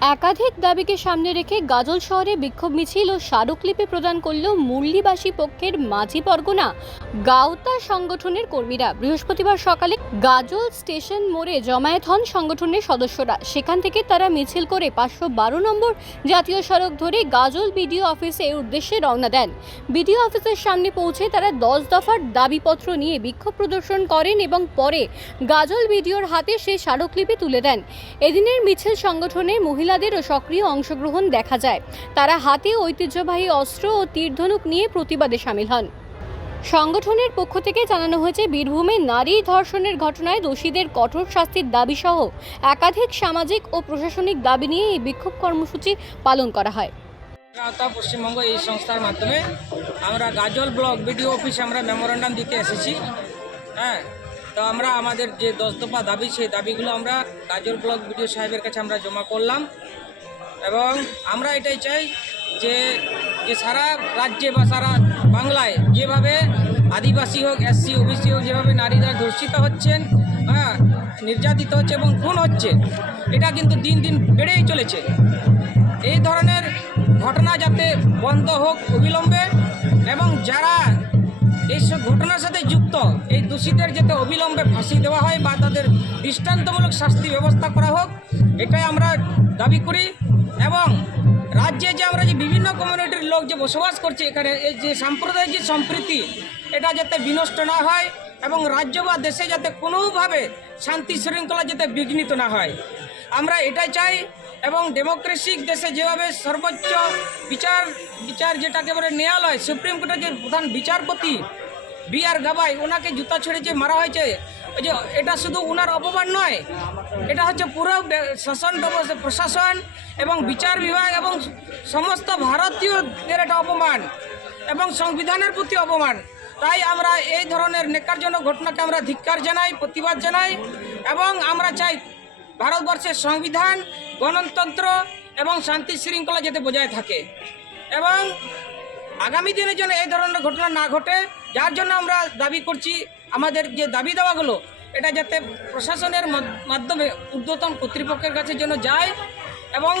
একাধিক দাবিকে সামনে রেখে গাজল শহরে বিক্ষোভ মিছিল ও স্মারকলিপি প্রদান করল মুরলিবাসী পক্ষের মাঝি পরগনা। গাওতা সংগঠনের কর্মীরা বৃহস্পতিবার সকালে গাজল স্টেশন মোড়ে জমায়েত হন সংগঠনের সদস্যরা। সেখান থেকে তারা মিছিল করে পাঁচশো বারো নম্বর জাতীয় সড়ক ধরে গাজল বিডিও অফিসের উদ্দেশ্যে রওনা দেন। বিডিও অফিসের সামনে পৌঁছে তারা দশ দফার দাবিপত্র নিয়ে বিক্ষোভ প্রদর্শন করেন এবং পরে গাজল বিডিওর হাতে সেই স্মারকলিপি তুলে দেন। এদিনের মিছিল সংগঠনে মহিলাদেরও সক্রিয় অংশগ্রহণ দেখা যায়। তারা হাতে ঐতিহ্যবাহী অস্ত্র ও তীরধনুক নিয়ে প্রতিবাদে সামিল হন। সংগঠনের পক্ষ থেকে জানানো হয়েছে, বীরভূমে নারী ধর্ষণের ঘটনায় দোষীদের কঠোর শাস্তির দাবি সহ একাধিক সামাজিক ও প্রশাসনিক দাবি নিয়ে এই বিক্ষোভ কর্মসূচি পালন করা হয়। আওতা পশ্চিমবঙ্গ এই সংস্থার মাধ্যমে আমরা গাজল ব্লক বিডিও অফিসে আমরা মেমোরেন্ডাম দিতে এসেছি। হ্যাঁ তো আমরা আমাদের যে দশ দফা দাবি, সেই দাবিগুলো আমরা গাজল ব্লক বিডিও সাহেবের কাছে আমরা জমা করলাম। এবং আমরা এটাই চাই যে যে সারা রাজ্যে বা সারা বাংলায় যেভাবে আদিবাসী হোক এসসি ওবিসি হোক, যেভাবে নারীরা ধর্ষিত হচ্ছেন হ্যাঁ নির্যাতিত হচ্ছে এবং খুন হচ্ছে, এটা কিন্তু দিন দিন বেড়েই চলেছে। এই ধরনের ঘটনা যাতে বন্ধ হোক অবিলম্বে এবং যারা এইসব ঘটনার সাথে যুক্ত, এই দোষীদের যাতে অবিলম্বে ফাঁসি দেওয়া হয় বা তাদের দৃষ্টান্তমূলক শাস্তি ব্যবস্থা করা হোক, এটাই আমরা দাবি করি এবং রাজ্যে যে আমরা যে বিভিন্ন কমিউনিটির লোক যে বসবাস করছে এখানে, এই যে সাম্প্রদায়িক যে সম্প্রীতি, এটা যাতে বিনষ্ট না হয় এবং রাজ্য বা দেশে যাতে কোনোভাবে শান্তি শৃঙ্খলা যাতে বিঘ্নিত না হয়। আমরা এটাই চাই এবং ডেমোক্রেসিক দেশে যেভাবে সর্বোচ্চ বিচার বিচার যেটাকে বলে ন্যায়ালয়, সুপ্রিম কোর্টের যে প্রধান বিচারপতি বি আর গাবাই ওনাকে জুতা ছড়ে যে মারা হয়েছে যে এটা শুধু ওনার অপমান নয়, এটা হচ্ছে পুরো শাসন প্রশাসন এবং বিচার বিভাগ এবং সমস্ত ভারতীয়দের এটা অপমান এবং সংবিধানের প্রতি অপমান। তাই আমরা এই ধরনের নেকারজনক ঘটনাকে আমরা ধিক্কার জানাই, প্রতিবাদ জানাই এবং আমরা চাই ভারতবর্ষের সংবিধান, গণতন্ত্র এবং শান্তি শৃঙ্খলা যাতে বজায় থাকে এবং আগামী দিনে যেন এই ধরনের ঘটনা না ঘটে, যার জন্য আমরা দাবি করছি আমাদের যে দাবি দেওয়াগুলো, এটা যাতে প্রশাসনের মাধ্যমে ঊর্ধ্বতন কর্তৃপক্ষের কাছে যেন যায় এবং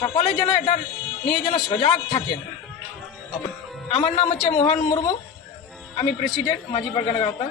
সকলে যেন এটার নিয়ে যেন সজাগ থাকেন। আমার নাম হচ্ছে মোহন মুর্মু, আমি প্রেসিডেন্ট মাঝি পারগানা গাঁওতা।